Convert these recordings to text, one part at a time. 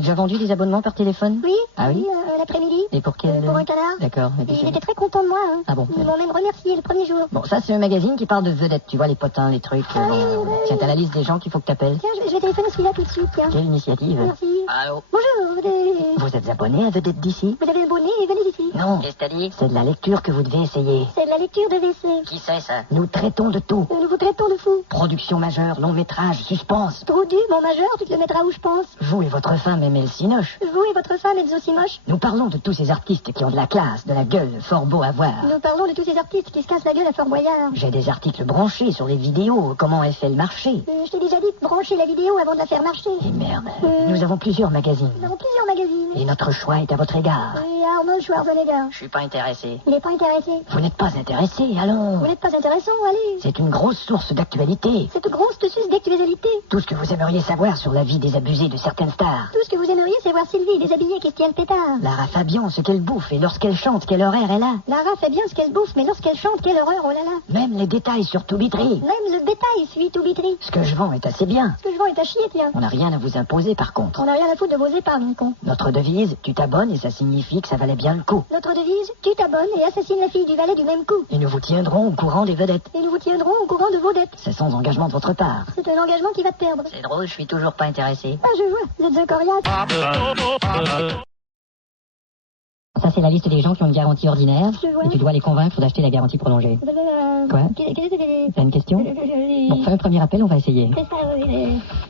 T'as déjà vendu des abonnements par téléphone? Oui. Ah oui? L'après-midi. Et pour quel... Pour un canard. D'accord. Il était très content de moi. Hein. Ah bon? Ils m'ont même remercié le premier jour. Bon, ça c'est un magazine qui parle de vedettes, tu vois, les potins, les trucs. Ah oui, oui. Tiens, t'as la liste des gens qu'il faut que t'appelles. Tiens, je vais téléphoner celui-là tout de suite, tiens. Quelle initiative. Merci. Allô? Bonjour, Vous êtes abonné à Vedettes d'ici? vous avez un bonnet et venez ici. Non. Qu'est-ce que t'as dit? C'est de la lecture que vous devez essayer. C'est de la lecture de WC. Qui c'est ça? Nous traitons de tout. Nous vous traitons de fous. Production majeure, long métrage, suspense. Trop dur, mon majeur, tu te le mettras où je pense. Vous et votre femme aimez le cinoche. Vous et votre femme êtes aussi moches. Nous parlons de tous ces artistes qui ont de la classe, de la gueule, fort beau à voir. Nous parlons de tous ces artistes qui se cassent la gueule à Fort Boyard. J'ai des articles branchés sur les vidéos, comment elle fait le marché. Je t'ai déjà dit de brancher la vidéo avant de la faire marcher. Et merde, nous avons plusieurs magazines. Nous avons plusieurs magazines. Et notre choix est à votre égard. Et Arnold Schwarzenegger. Je suis pas intéressé. Il n'est pas intéressé. Vous n'êtes pas intéressé, allons. Vous n'êtes pas intéressant, allez. C'est une grosse source d'actualité. Cette grosse suce d'actualité. Tout ce que vous aimeriez savoir sur la vie désabusée de certaines stars. Tout ce que vous aimeriez, c'est voir Sylvie déshabillée qui se tient le pétard. Lara Fabian, ce qu'elle bouffe, et lorsqu'elle chante, quel horaire elle a. Lara fait bien ce qu'elle bouffe, mais lorsqu'elle chante, quelle horreur, oh là là. Même les détails sur Toubitry. Même le bétail suit tout bitri. Ce que je vends est assez bien. Ce que je vends est à chier, tiens. On n'a rien à vous imposer par contre. On n'a rien à foutre de vos épargnes, con. Notre devise, tu t'abonnes et ça signifie que ça valait bien le coup. Notre devise, tu t'abonnes et assassines la fille du valet du même coup. Et nous vous tiendrons au courant des vedettes. Et nous vous tiendrons au courant de vos dettes. C'est sans engagement de votre part. C'est un engagement qui va te perdre. C'est drôle, je suis toujours pas intéressé. Ah, je vois, vous êtes un coriace. Ça, c'est la liste des gens qui ont une garantie ordinaire. Je vois. Et tu dois les convaincre d'acheter la garantie prolongée. Quoi? Quelle était T'as une question? Bon, fais un premier appel, on va essayer. C'est ça,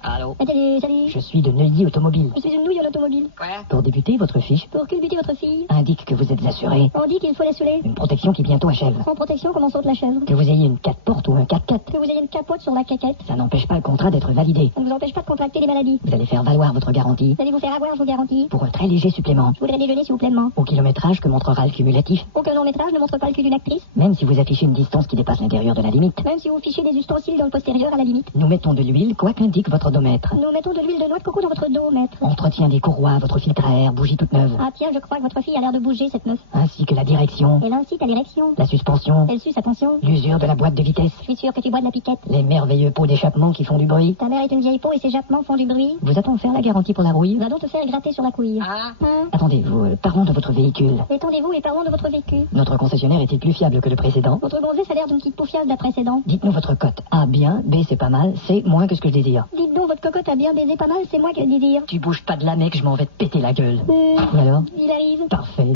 Allô? Salut. Je suis de Neuilly Automobile. Je suis une nouille en automobile. Quoi? Pour débuter, votre fiche Pour culbuter votre fille, indique que vous êtes assuré. on dit qu'il faut la saouler. Une protection qui bientôt achève. Sans protection, comme on saute la chèvre. Que vous ayez une 4 portes ou un 4x4, Que vous ayez une capote sur la caquette. ça n'empêche pas le contrat d'être validé. On ne vous empêche pas de contracter des maladies. Vous allez faire valoir votre garantie Vous allez vous faire avoir, je vous garantis. pour un très léger supplément. Je voudrais déjeuner, s'il vous plaît, pleinement. Au kilométrage que montrera le cumulatif, Aucun long métrage ne montre pas le cul d'une actrice. même si vous affichez une distance qui dépasse l'intérieur de la limite. Même si vous fichez des ustensiles dans le postérieur à la limite. Nous mettons de l'huile, quoi qu'indique votre odomètre. Nous mettons de l'huile de noix de coco dans votre dos, maître. Entretien des courroies, votre filtre à air, bougie toute neuve. Ah tiens, je crois que votre fille a l'air de bouger, cette meuf. Ainsi que la direction, Elle incite à l'érection. la suspension, Elle suce, attention. l'usure de la boîte de vitesse, Je suis sûr que tu bois de la piquette. les merveilleux pots d'échappement qui font du bruit. Ta mère est une vieille peau et ses jappements font du bruit. Vous attend faire la garantie pour la rouille? Va donc te faire gratter sur la couille. Ah. Hein? Attendez, parlons de votre véhicule. Étendez-vous et parlons de votre vécu. Notre concessionnaire est-il plus fiable que le précédent? Votre gonzesse a l'air d'une petite poufiasse de la précédente. Dites-nous votre cote. A, bien. B, c'est pas mal. C, moins que ce que je désire. Dites donc, votre cocotte a bien baisé pas mal, c'est moi qui le désire. Tu bouges pas de là, mec, je m'en vais te péter la gueule. Et alors? Il arrive. Parfait.